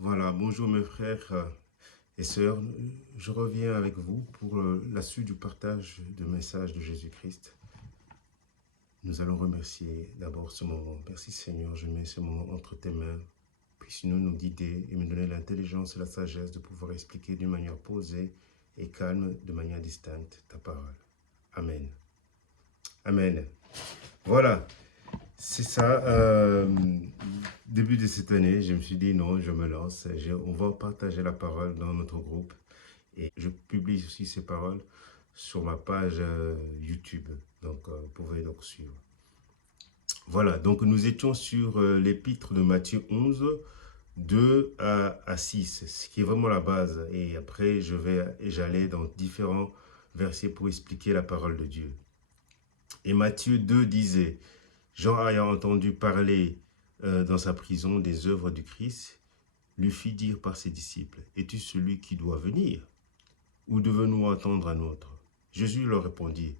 Voilà, bonjour mes frères et sœurs. Je reviens avec vous pour la suite du partage du message de Jésus-Christ. Nous allons remercier d'abord ce moment. Merci Seigneur, je mets ce moment entre tes mains. Puisses-nous nous guider et me donner l'intelligence et la sagesse de pouvoir expliquer d'une manière posée et calme, de manière distincte, ta parole. Amen. Amen. Voilà, c'est ça. Début de cette année, je me suis dit non, je me lance. On va partager la parole dans notre groupe. Et je publie aussi ces paroles sur ma page YouTube. Donc, vous pouvez donc suivre. Voilà, donc nous étions sur l'épître de Matthieu 11, 2 à 6, ce qui est vraiment la base. Et après, j'allais dans différents versets pour expliquer la parole de Dieu. Et Matthieu 2 disait, Jean ayant entendu parler dans sa prison des œuvres du Christ, lui fit dire par ses disciples, es-tu celui qui doit venir? Ou devons-nous attendre un autre? Jésus leur répondit,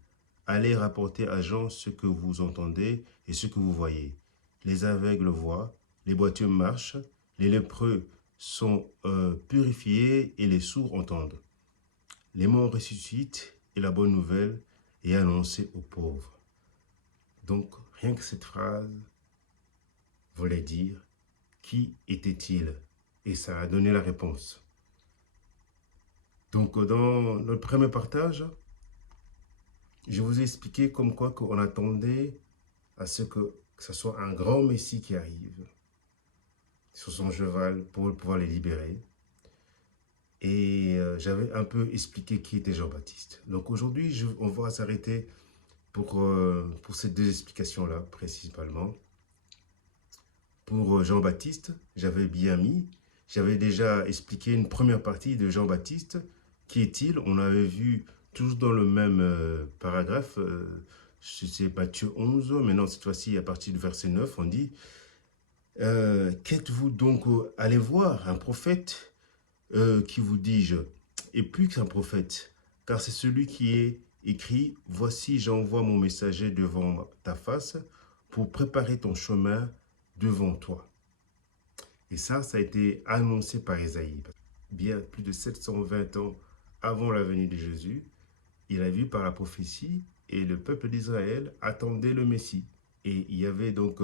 allez rapporter à Jean ce que vous entendez et ce que vous voyez. Les aveugles voient, les boiteux marchent, les lépreux sont purifiés et les sourds entendent. Les morts ressuscitent et la bonne nouvelle est annoncée aux pauvres. Donc, rien que cette phrase voulait dire, qui était-il? Et ça a donné la réponse. Donc, dans le premier partage, je vous ai expliqué comme quoi qu'on attendait à ce que ce soit un grand Messie qui arrive sur son cheval pour pouvoir les libérer. Et j'avais un peu expliqué qui était Jean-Baptiste. Donc aujourd'hui, on va s'arrêter pour ces deux explications-là, principalement. Pour Jean-Baptiste, j'avais bien mis, j'avais déjà expliqué une première partie de Jean-Baptiste. Qui est-il? On avait vu tous dans le même paragraphe, c'est Matthieu 11, maintenant cette fois-ci à partir du verset 9, on dit qu'êtes-vous donc allez voir un prophète qui vous dis-je, et plus qu'un prophète, car c'est celui qui est écrit, voici j'envoie mon messager devant ta face pour préparer ton chemin devant toi. Et ça a été annoncé par Ésaïe. Bien plus de 720 ans avant la venue de Jésus, il a vu par la prophétie et le peuple d'Israël attendait le Messie. Et il y avait donc,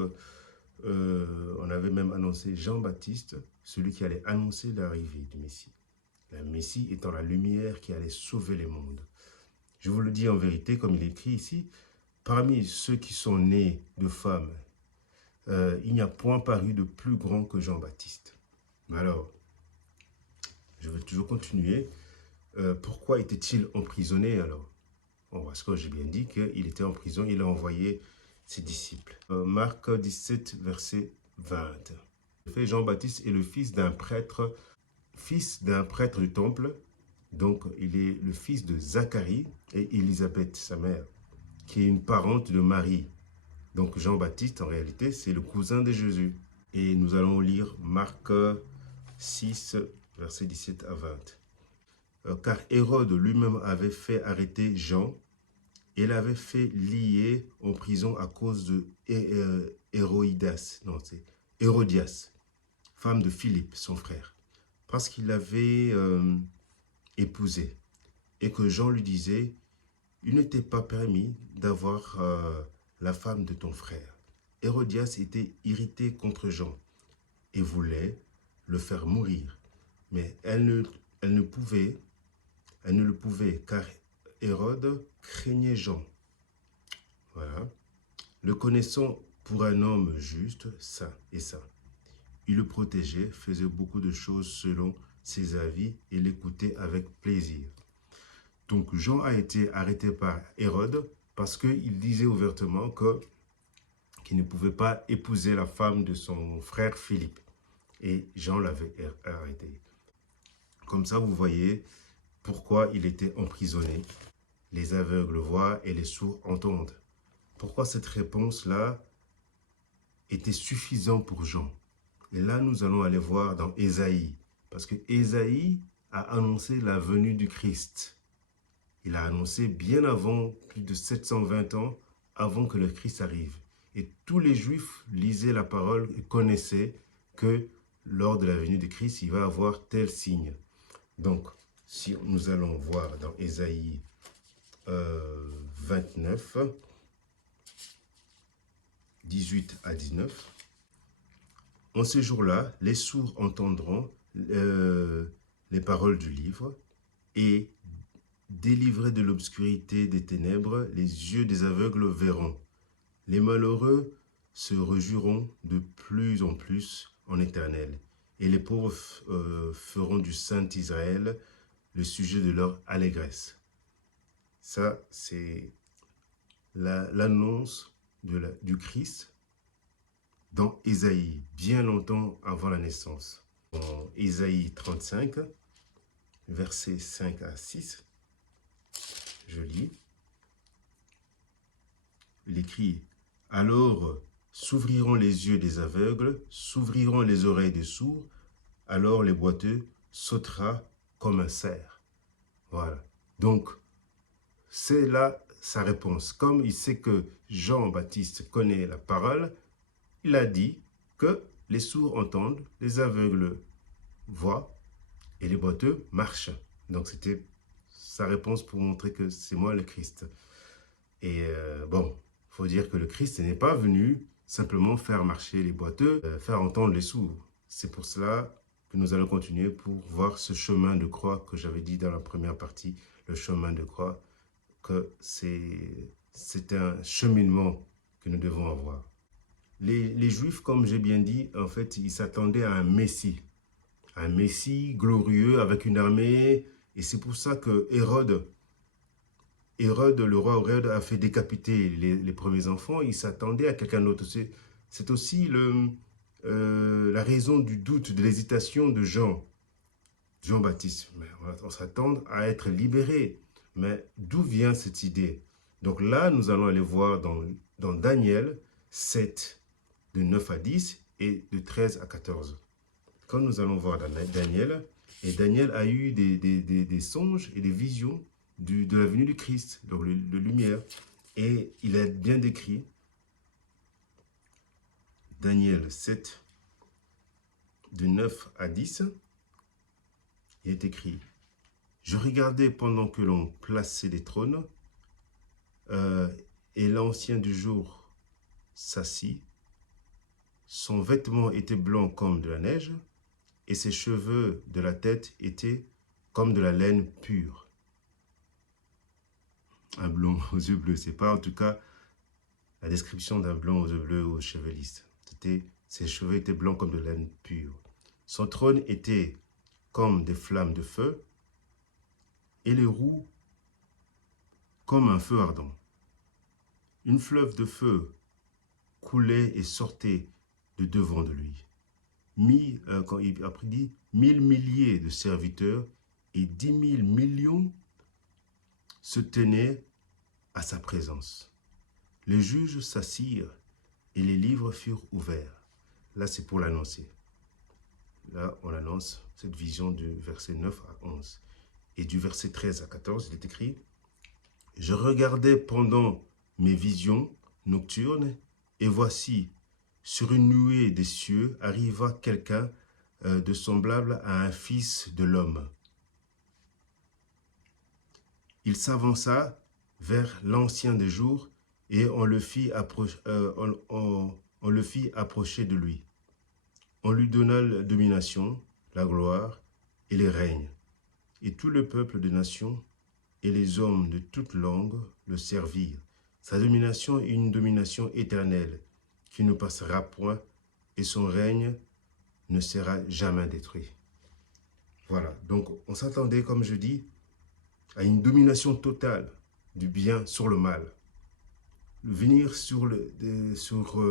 on avait même annoncé Jean-Baptiste, celui qui allait annoncer l'arrivée du Messie. Le Messie étant la lumière qui allait sauver les mondes. Je vous le dis en vérité, comme il est écrit ici, parmi ceux qui sont nés de femmes, il n'y a point paru de plus grand que Jean-Baptiste. Alors, je vais toujours continuer. Pourquoi était-il emprisonné alors? Bon, parce que j'ai bien dit qu'il était en prison, il a envoyé ses disciples. Marc 17, verset 20. En fait, Jean-Baptiste est le fils d'un prêtre du temple. Donc, il est le fils de Zacharie et Élisabeth, sa mère, qui est une parente de Marie. Donc, Jean-Baptiste, en réalité, c'est le cousin de Jésus. Et nous allons lire Marc 6, verset 17 à 20. Car Hérode lui-même avait fait arrêter Jean et l'avait fait lier en prison à cause de Hérodias, femme de Philippe, son frère, parce qu'il l'avait épousée. Et que Jean lui disait, il n'était pas permis d'avoir la femme de ton frère. Hérodias était irritée contre Jean et voulait le faire mourir. Mais elle ne le pouvait, car Hérode craignait Jean. Voilà. Le connaissant pour un homme juste, saint et saint. Il le protégeait, faisait beaucoup de choses selon ses avis et l'écoutait avec plaisir. Donc Jean a été arrêté par Hérode parce qu'il disait ouvertement qu'il ne pouvait pas épouser la femme de son frère Philippe. Et Jean l'avait arrêté. Comme ça, vous voyez pourquoi il était emprisonné. Les aveugles voient et les sourds entendent. Pourquoi cette réponse-là était suffisante pour Jean? Et là, nous allons aller voir dans Ésaïe. Parce que Ésaïe a annoncé la venue du Christ. Il a annoncé bien avant, plus de 720 ans, avant que le Christ arrive. Et tous les Juifs lisaient la parole et connaissaient que lors de la venue de Christ, il va avoir tel signe. Donc, si nous allons voir dans Ésaïe 29, 18 à 19, en ce jour-là, les sourds entendront les paroles du livre, et délivrés de l'obscurité des ténèbres, les yeux des aveugles verront. Les malheureux se réjouiront de plus en Éternel, et les pauvres feront du Saint Israël le sujet de leur allégresse. Ça, c'est l'annonce du Christ dans Ésaïe, bien longtemps avant la naissance. En Ésaïe 35, versets 5 à 6, je lis. Il écrit « Alors s'ouvriront les yeux des aveugles, s'ouvriront les oreilles des sourds, alors les boiteux sautera comme un cerf. » Voilà. Donc, c'est là sa réponse. Comme il sait que Jean-Baptiste connaît la parole, il a dit que les sourds entendent, les aveugles voient et les boiteux marchent. Donc, c'était sa réponse pour montrer que c'est moi le Christ. Et bon, il faut dire que le Christ n'est pas venu simplement faire marcher les boiteux, faire entendre les sourds. C'est pour cela que nous allons continuer pour voir ce chemin de croix que j'avais dit dans la première partie, le chemin de croix, que c'est un cheminement que nous devons avoir. Les Juifs, comme j'ai bien dit, en fait, ils s'attendaient à un Messie glorieux avec une armée, et c'est pour ça que Hérode, le roi Hérode a fait décapiter les premiers enfants. Il s'attendait à quelqu'un d'autre. C'est aussi la raison du doute, de l'hésitation de Jean-Baptiste. On s'attend à être libéré. Mais d'où vient cette idée? Donc là, nous allons aller voir dans Daniel 7, de 9 à 10 et de 13 à 14. Quand nous allons voir Daniel, et Daniel a eu des songes et des visions de la venue du Christ, donc de lumière. Et il est bien décrit, Daniel 7, de 9 à 10, il est écrit « Je regardais pendant que l'on plaçait des trônes, et l'ancien du jour s'assit. Son vêtement était blanc comme de la neige, et ses cheveux de la tête étaient comme de la laine pure. » Un blond aux yeux bleus, c'est pas en tout cas la description d'un blond aux yeux bleus ou aux cheveux lisses. Ses cheveux étaient blancs comme de la laine pure. Son trône était comme des flammes de feu, et les roues comme un feu ardent. Une fleuve de feu coulait et sortait de devant de lui. Quand il a dit 1000 milliers de serviteurs et 10 000 millions se tenaient à sa présence. Les juges s'assirent et les livres furent ouverts. Là, c'est pour l'annoncer. Là, on annonce cette vision du verset 9 à 11. Et du verset 13 à 14, il est écrit « Je regardais pendant mes visions nocturnes, et voici, sur une nuée des cieux, arriva quelqu'un de semblable à un fils de l'homme. Il s'avança vers l'ancien des jours, et on le fit approcher de lui. On lui donna la domination, la gloire et les règnes. Et tout le peuple de nations et les hommes de toute langue le servirent. Sa domination est une domination éternelle qui ne passera point, et son règne ne sera jamais détruit. Voilà, donc on s'attendait, comme je dis, à une domination totale du bien sur le mal. Venir sur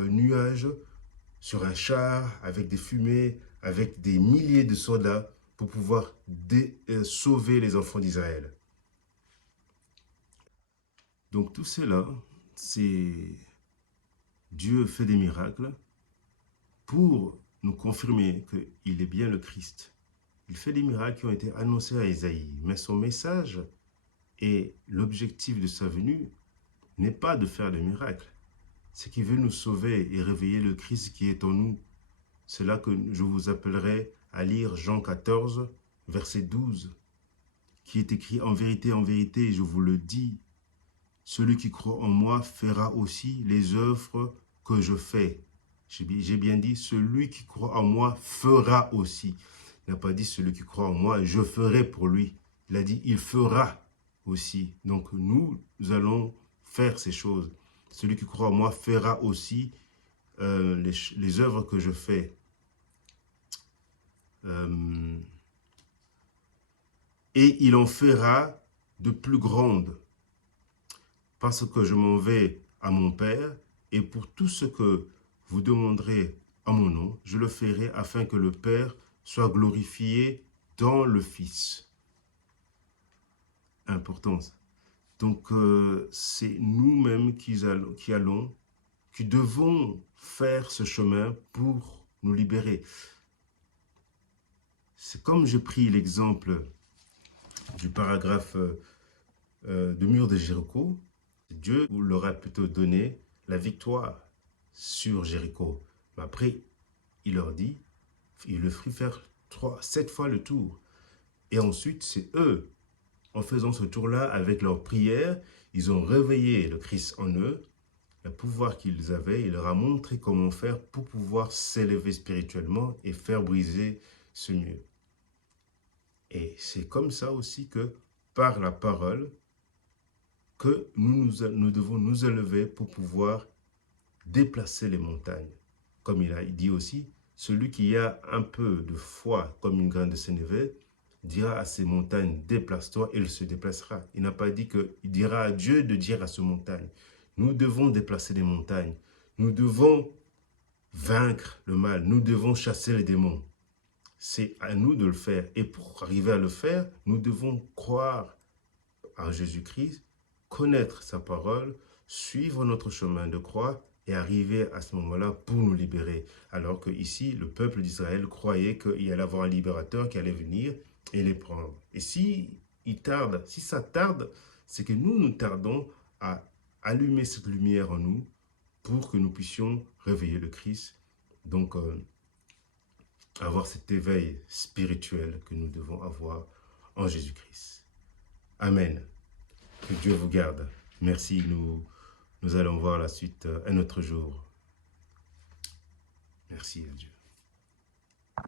nuage, sur un char, avec des fumées, avec des milliers de soldats pour pouvoir sauver les enfants d'Israël. Donc tout cela, c'est Dieu fait des miracles pour nous confirmer qu'il est bien le Christ. Il fait des miracles qui ont été annoncés à Ésaïe, mais son message et l'objectif de sa venue n'est pas de faire des miracles. C'est qu'il veut nous sauver et réveiller le Christ qui est en nous. c'est là que je vous appellerai à lire Jean 14, verset 12, qui est écrit « En vérité, je vous le dis, celui qui croit en moi fera aussi les œuvres que je fais. » J'ai bien dit « Celui qui croit en moi fera aussi. » Il n'a pas dit « Celui qui croit en moi, je ferai pour lui. » Il a dit « Il fera aussi. » Donc nous allons faire ces choses. Celui qui croit en moi fera aussi les œuvres que je fais. Et il en fera de plus grandes, parce que je m'en vais à mon Père, et pour tout ce que vous demanderez à mon nom, je le ferai afin que le Père soit glorifié dans le Fils. Importance. Donc, c'est nous-mêmes qui devons faire ce chemin pour nous libérer. C'est comme j'ai pris l'exemple du paragraphe de mur de Jéricho. Dieu leur a plutôt donné la victoire sur Jéricho. Mais après, il leur dit, il leur fit faire 7 fois le tour. Et ensuite, c'est eux, en faisant ce tour-là, avec leur prière, ils ont réveillé le Christ en eux, le pouvoir qu'ils avaient. Il leur a montré comment faire pour pouvoir s'élever spirituellement et faire briser ce mur. Et c'est comme ça aussi que, par la parole, que nous devons nous élever pour pouvoir déplacer les montagnes. Comme il a dit aussi, celui qui a un peu de foi comme une graine de sénévé, dira à ces montagnes, déplace-toi, et il se déplacera. Il n'a pas dit qu'il dira à Dieu de dire à ces montagnes. Nous devons déplacer les montagnes. Nous devons vaincre le mal. Nous devons chasser les démons. C'est à nous de le faire. Et pour arriver à le faire, nous devons croire à Jésus-Christ, connaître sa parole, suivre notre chemin de croix et arriver à ce moment-là pour nous libérer. Alors que ici, le peuple d'Israël croyait qu'il y allait avoir un libérateur qui allait venir et les prendre. Et si ça tarde, c'est que nous tardons à allumer cette lumière en nous pour que nous puissions réveiller le Christ. Donc, avoir cet éveil spirituel que nous devons avoir en Jésus-Christ. Amen. Que Dieu vous garde. Merci. Nous allons voir la suite un autre jour. Merci à Dieu.